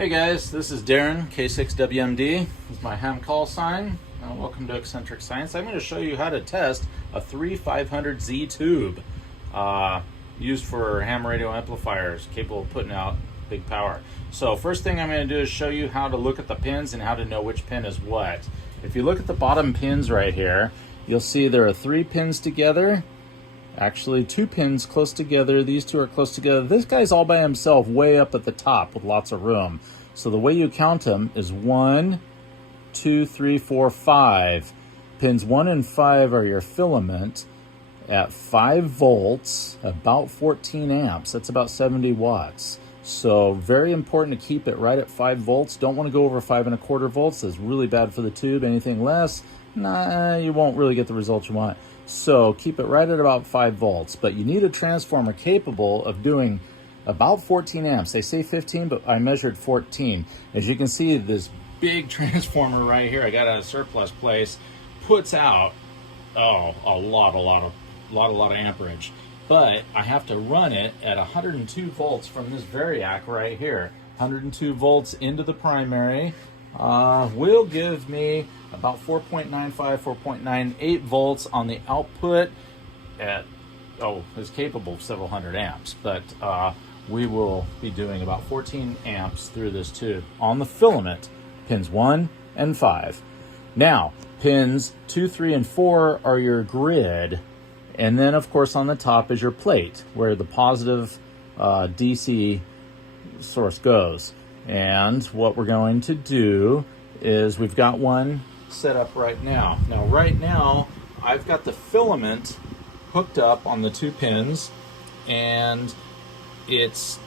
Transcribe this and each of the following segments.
Hey guys, this is Darren, K6WMD. This is my ham call sign. Welcome to Eccentric Science. I'm going to show you how to test a 3500Z tube used for ham radio amplifiers, capable of putting out big power. So first thing I'm going to do is show you how to look at the pins and how to know which pin is what. If you look at the bottom pins right here, you'll see there are 3 pins together. Actually, 2 pins close together. These 2 are close together. This guy's all by himself way up at the top with lots of room. So the way you count them is 1, 2, 3, 4, 5. Pins 1 and 5 are your filament at 5 volts, about 14 amps. That's about 70 watts. So very important to keep it right at 5 volts. Don't want to go over 5¼ volts. That's really bad for the tube. Anything less, you won't really get the results you want. So keep it right at about 5 volts, but you need a transformer capable of doing about 14 amps. They say 15, but I measured 14. As you can see, this big transformer right here, I got at a surplus place, puts out, a lot of amperage. But I have to run it at 102 volts from this variac right here. 102 volts into the primary will give me about 4.95, 4.98 volts on the output at, is capable of several hundred amps, but we will be doing about 14 amps through this tube on the filament, pins 1 and 5. Now, pins 2, 3, and 4 are your grid, and then of course on the top is your plate where the positive DC source goes. And what we're going to do is we've got one set up right now. Now right now I've got the filament hooked up on the 2 pins, and it's,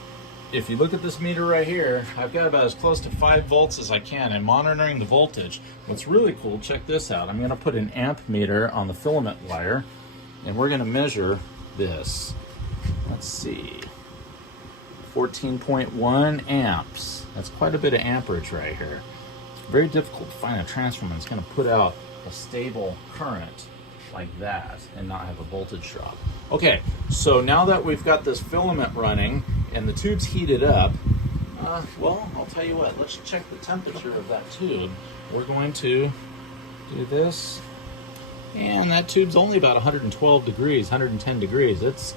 if you look at this meter right here, I've got about as close to 5 volts as I can and monitoring the voltage. What's really cool, check this out. I'm going to put an amp meter on the filament wire and we're going to measure this. Let's see, 14.1 amps. That's quite a bit of amperage right here. It's very difficult to find a transformer that's going to put out a stable current like that and not have a voltage drop. Okay, so now that we've got this filament running and the tube's heated up, well, I'll tell you what, let's check the temperature of that tube. We're going to do this, and that tube's only about 112 degrees, 110 degrees. It's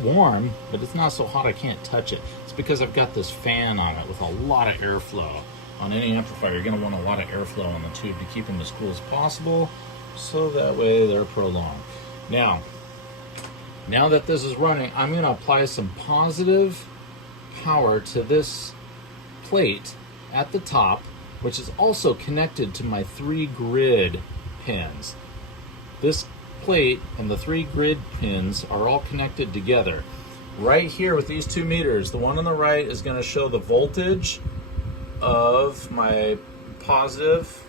warm, but it's not so hot I can't touch it. It's because I've got this fan on it with a lot of airflow. On any amplifier, you're going to want a lot of airflow on the tube to keep them as cool as possible, so that way they're prolonged. Now that this is running, I'm going to apply some positive power to this plate at the top, which is also connected to my 3 grid pins. This plate and the 3 grid pins are all connected together. Right here with these 2 meters, the one on the right is going to show the voltage of my positive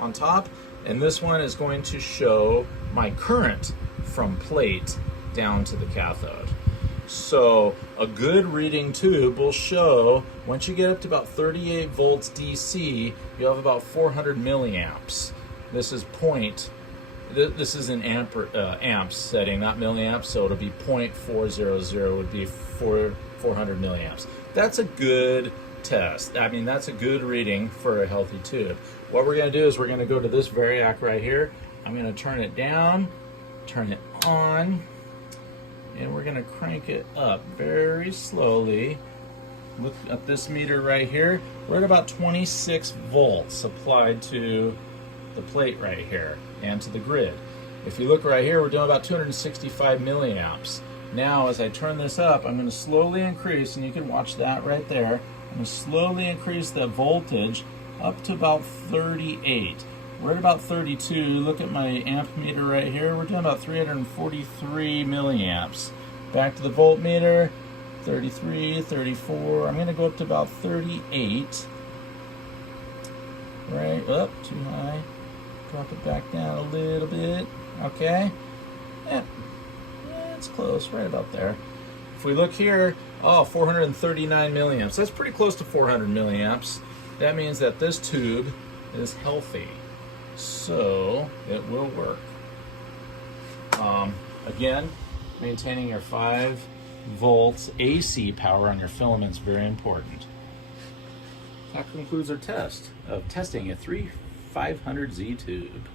on top, and this one is going to show my current from plate down to the cathode. So a good reading tube will show, once you get up to about 38 volts DC, you have about 400 milliamps. This is an amps setting, not milliamps, so it'll be 0.400 would be 400 milliamps. That's a good test. I mean, that's a good reading for a healthy tube. What we're going to do is we're going to go to this variac right here. I'm going to turn it down, turn it on, and we're going to crank it up very slowly. Look at this meter right here. We're at about 26 volts applied to the plate right here and to the grid. If you look right here, we're doing about 265 milliamps. Now, as I turn this up, I'm going to slowly increase, and you can watch that right there. I'm going to slowly increase the voltage up to about 38. We're at about 32. Look at my amp meter right here. We're doing about 343 milliamps. Back to the voltmeter, 33, 34. I'm going to go up to about 38. Right, up, too high. Drop it back down a little bit. Okay. Yeah, it's close, right about there. If we look here, 439 milliamps. That's pretty close to 400 milliamps. That means that this tube is healthy, so it will work. Again, maintaining your 5 volts AC power on your filament is very important. that concludes our test of testing a 3500Z tube.